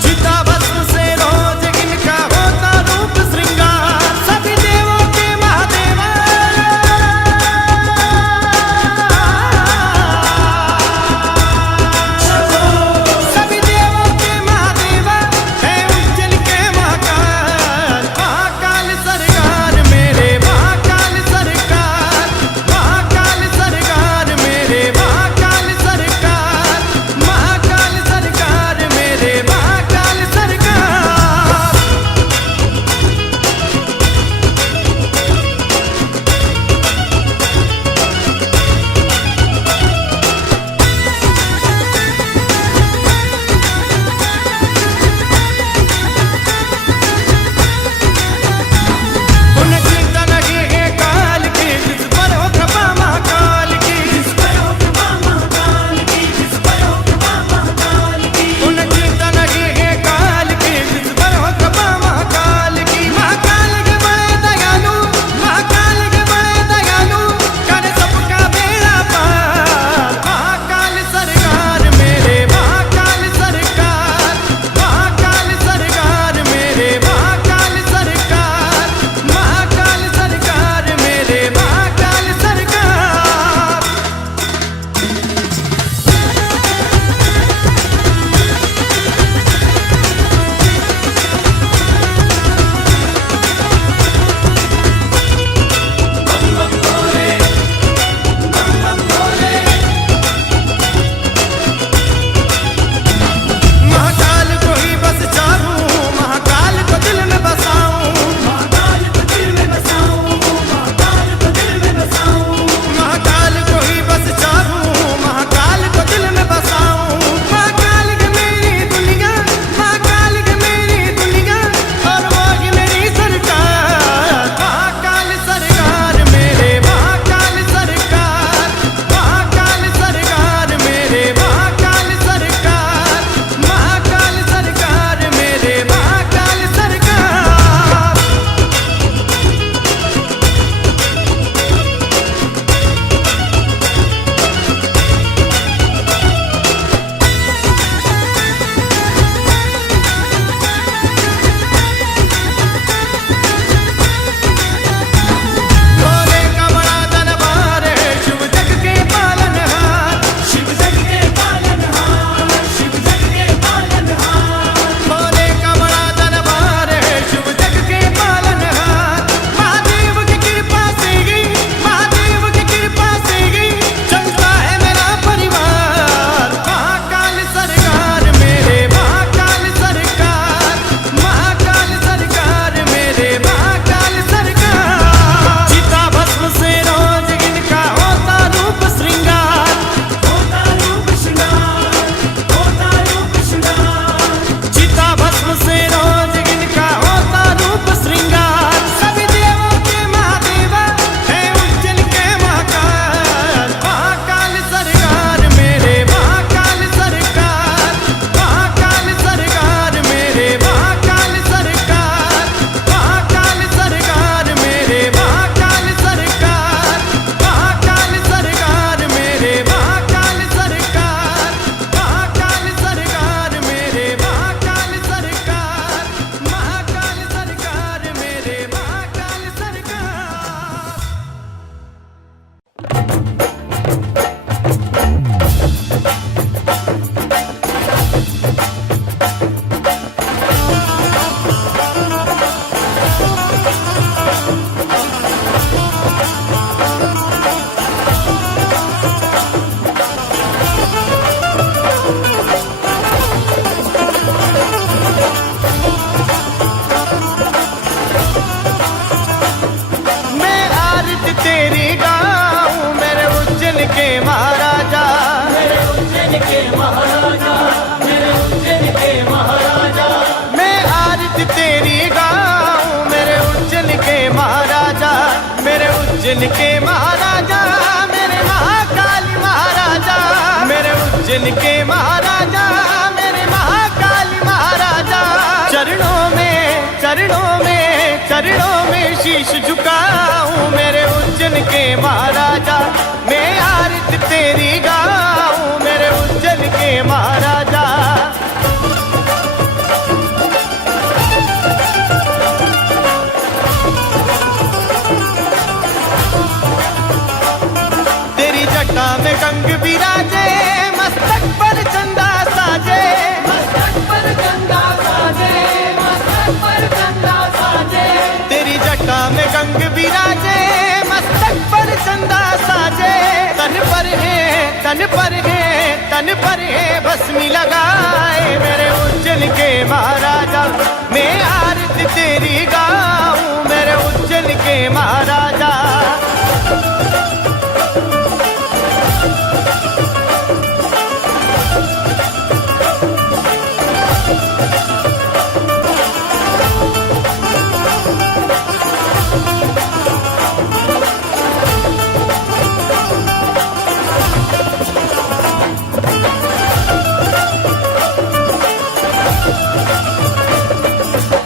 चिता भस्म से रोज इनका आरती तेरी गाऊं मेरे उज्जैन के महाराजा, मेरे उज्जैन के महाराजा, मेरे महाकाली महाराजा, मेरे उज्जैन के महाराजा, मेरे महाकाली महाराजा। चरणों में चरणों में चरणों में शीश झुकाऊं मेरे उज्जैन के महाराजा, मैं आरती तेरी गाऊं मेरे उज्जैन के महाराजा। तेरी जटा में गंग विराजे, मस्तक पर चंदा साजे, मस्तक पर चंदा साजे, मस्तक पर चंदा साजे। तेरी जटा में गंग विराजे, मस्तक पर चंदा साजे। तन पर है तन पर है तन पर है भस्मी लगाए मेरे उज्जैन के महाराजा, मैं आरती तेरी गाऊं मेरे उज्जैन के महाराजा।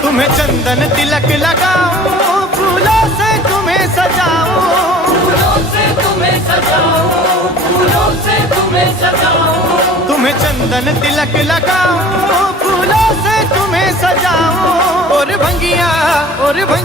तुम्हें चंदन तिलक लगाऊं, फूलों से तुम्हें सजाऊं, फूलों से तुम्हें सजाऊं, फूलों से तुम्हें सजाऊं। तुम्हें चंदन तिलक लगाऊं, फूलों से तुम्हें सजाऊं। और भंगिया